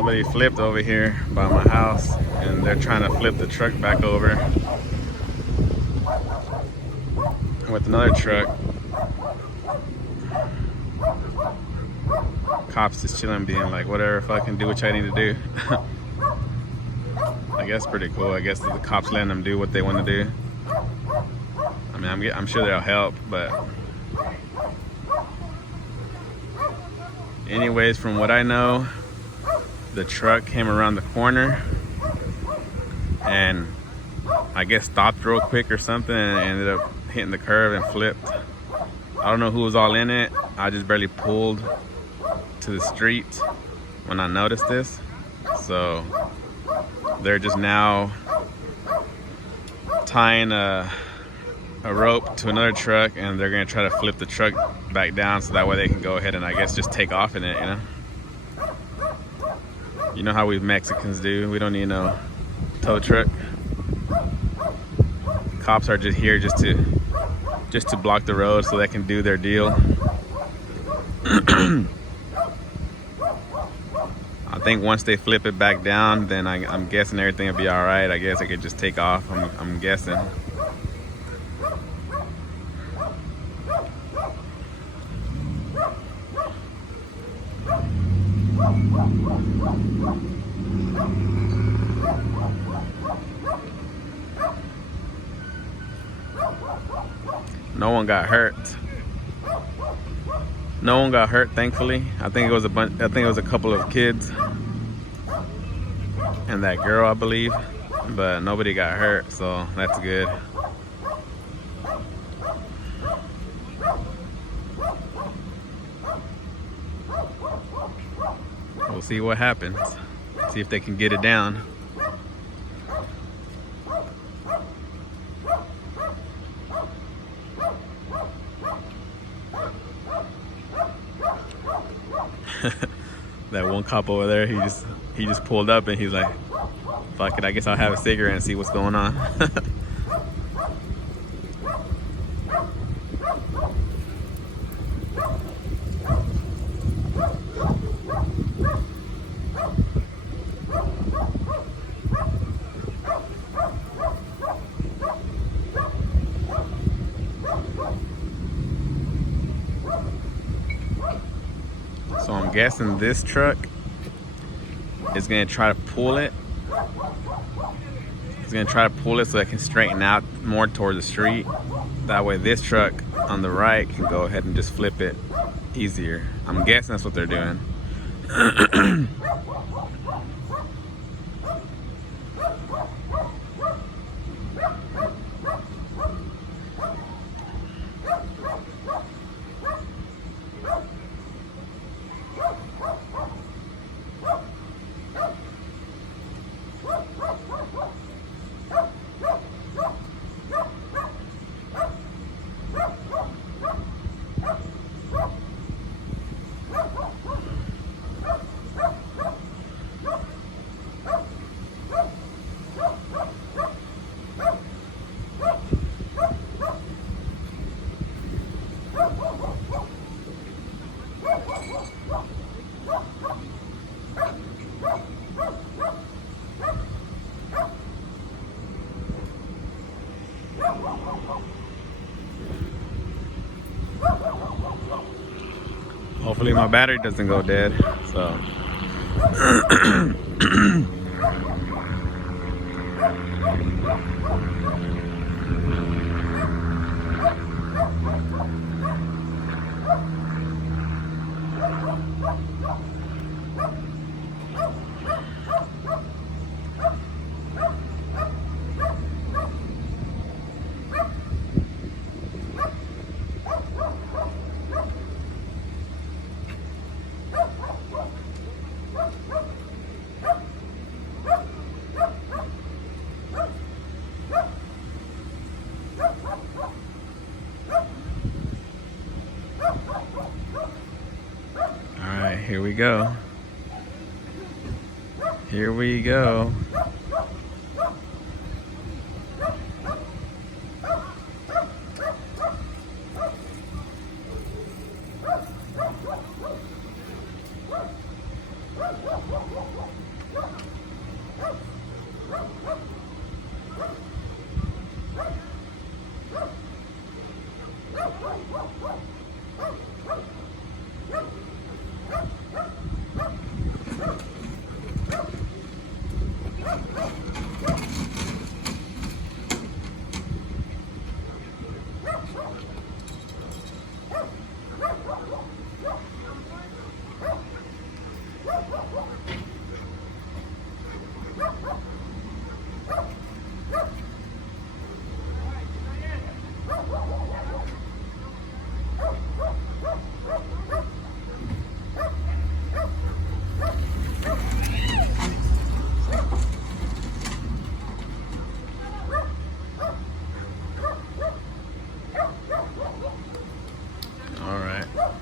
Somebody flipped over here by my house and they're trying to flip the truck back over with another truck. Cops just chilling, being like, whatever, fucking do what y'all need to do. I guess pretty cool. I guess the cops letting them do what they want to do. I mean, I'm sure they'll help, but anyways, from what I know, the truck came around the corner and I guess stopped real quick or something and ended up hitting the curb and flipped. I don't know who was all in it. I just barely pulled to the street when I noticed this. So they're just now tying a rope to another truck and they're gonna try to flip the truck back down so that way they can go ahead and I guess just take off in it, you know? You know how we Mexicans do. We don't need no tow truck. Cops are just here just to block the road so they can do their deal. I think once they flip it back down, then I'm guessing everything will be all right. I guess I could just take off. I'm guessing. No one got hurt. No one got hurt, thankfully. I think it was a couple of kids and that girl, I believe, but nobody got hurt, so that's good. We'll see what happens. See if they can get it down. That one cop over there, he just pulled up and he's like, fuck it, I guess I'll have a cigarette and see what's going on. So I'm guessing this truck is gonna try to pull it. It's gonna try to pull it so it can straighten out more toward the street. That way this truck on the right can go ahead and just flip it easier. I'm guessing that's what they're doing. Hopefully my battery doesn't go dead, so. Here we go. Here we go.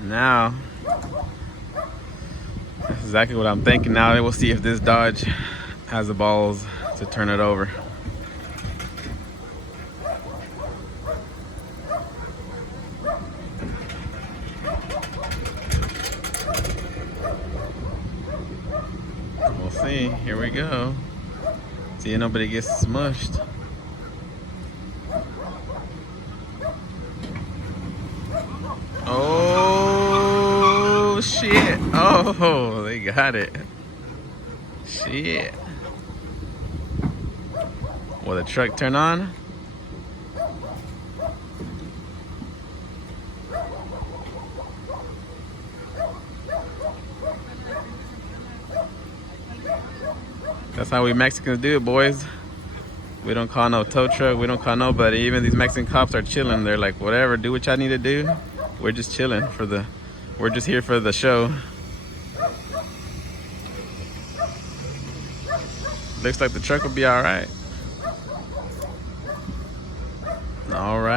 Now, that's exactly what I'm thinking. Now we'll see if this Dodge has the balls to turn it over. We'll see. Here we go. See if nobody gets smushed. Oh shit. Oh, they got it. Shit. Will the truck turn on? That's how we Mexicans do it, boys. We don't call no tow truck. We don't call nobody. Even these Mexican cops are chilling. They're like, whatever, do what y'all need to do. We're just chilling we're just here for the show. Looks like the truck will be all right. All right.